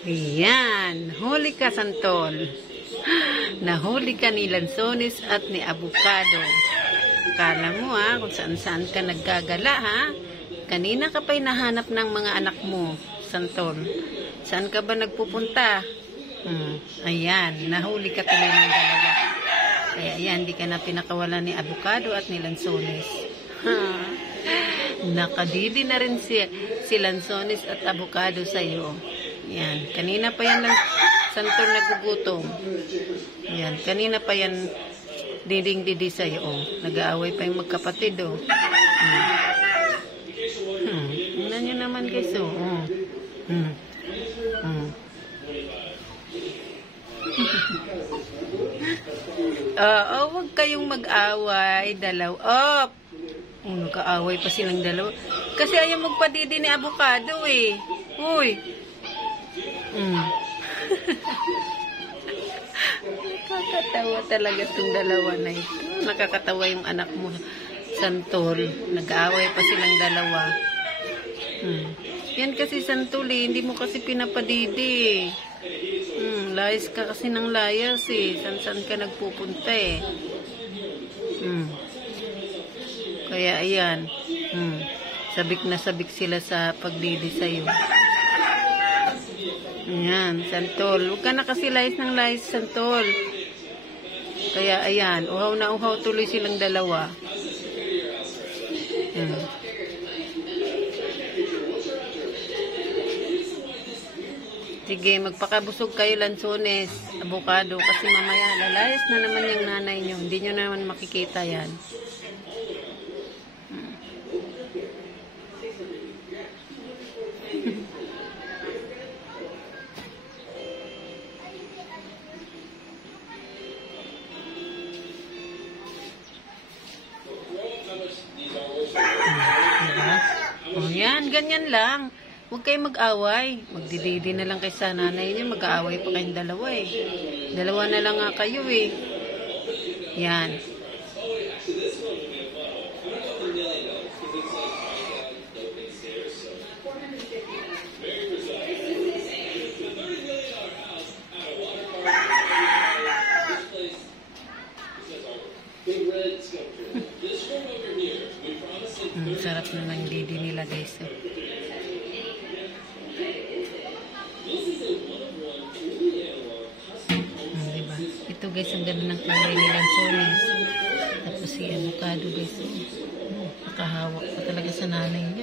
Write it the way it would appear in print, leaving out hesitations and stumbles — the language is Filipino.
Ayan, huli ka, Santol. Nahuli ka ni Lanzones at ni Abukado. Kala mo kung saan-saan ka naggagala Kanina ka pa'y nahanap ng mga anak mo, Santol. Saan ka ba nagpupunta? Ayan, nahuli ka tuloy ng dalawa. Kaya ayan, di ka na pinakawalan ni Abukado at ni Lanzones. Nakadidi na rin si Lanzones at Abukado sa'yo. Yan. Kanina pa yan Santol nagugutom. Yan. Kanina pa yan diding-didi sa'yo. Nag-aaway pa yung magkapatid. Tingnan nyo naman guys. Huwag kayong mag-away. Nag-aaway pa silang dalawa. Kasi ayaw magpadidi ni Abukado Uy. Nakakatawa talaga itong dalawa na ito. Nakakatawa yung anak mo, Santol. Nag-aaway pa silang dalawa. Yan kasi, Santol, hindi mo kasi pinapadidi. Layas ka kasi ng layas San-san ka nagpupunta Kaya ayan. Sabik na sabik sila sa pagdidi sa'yo. Ayan, Santol. Huwag ka na kasi layas ng layas, Santol. Kaya ayan, uhaw na uhaw tuloy silang dalawa. Sige, magpakabusog kayo, Lanzones, Abukado, kasi mamaya lalayas na naman yung nanay nyo. Hindi nyo naman makikita yan. Yan, ganyan lang. Huwag kayong mag-away. Magdididi na lang kayo sa nanay niyo. Mag-aaway pa kayong dalawa Dalawa na lang nga kayo Yan. Sarap na ng didi nila guys diba? Ito guys, ang ganda ng kulay ni Lanzones. Tapos si Abukado guys nakahawak pa talaga sa nanay niya.